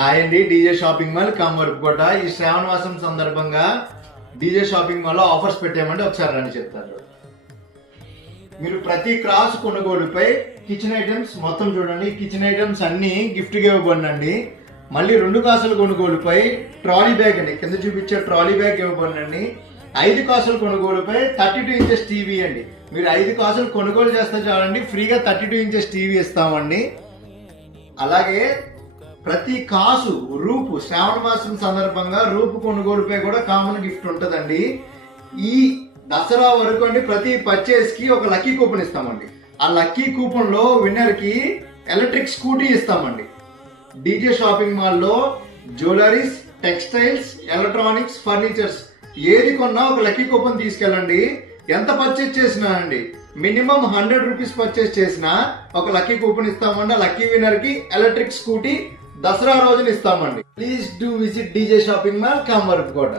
Hi అండి, DJ shopping mall Kamavarapukota. ఈ శ్రావణ మాసం సందర్భంగా డీజే షాపింగ్ మాల్ లో ఆఫర్స్ పెట్టామండి. ఒకసారి రండి చెప్తారు. మీరు ప్రతి క్రాస్ కొనుగోలుపై కిచెన్ ఐటమ్స్ మొత్తం చూడండి. కిచెన్ ఐటమ్స్ అన్ని గిఫ్ట్ గా ఇవ్వబడినండి. మళ్ళీ 2 కాసుల కొనుగోలుపై ట్రాలీ బ్యాగ్ అండి, కింద చూపించే ట్రాలీ బ్యాగ్ ఇవ్వబడినండి. 5 కాసుల కొనుగోలుపై 32 ఇంచెస్ టీవీ అండి. మీరు 5 కాసులు కొనుగోలు చేస్తే చాలండి, ఫ్రీగా 32 ఇంచెస్ టీవీ ఇస్తామండి. అలాగే ప్రతి కాసు రూపు శ్రావణ మాసం సందర్భంగా రూపు కొనుగోలుపై కూడా కామన్ గిఫ్ట్ ఉంటుందండి. ఈ దసరా వరకు అండి ప్రతి పర్చేస్ కి ఒక లక్కీ కూపన్ ఇస్తామండి. ఆ లక్కీ కూపన్ లో విన్నర్ కి ఎలక్ట్రిక్ స్కూటీ ఇస్తామండి. డీజే షాపింగ్ మాల్ లో జ్యువెలరీస్, టెక్స్టైల్స్, ఎలక్ట్రానిక్స్, ఫర్నిచర్స్ ఏది కొన్నా ఒక లక్కీ కూపన్ తీసుకెళ్ళండి. ఎంత పర్చేస్ చేసినా అండి, మినిమం 100 రూపీస్ పర్చేస్ చేసినా ఒక లక్కీ కూపన్ ఇస్తామండి. ఆ లక్కీ విన్నర్ కి ఎలక్ట్రిక్ స్కూటీ దసరా రోజున ఇస్తామండి. Please do visit DJ shopping mall Kamavarapukota.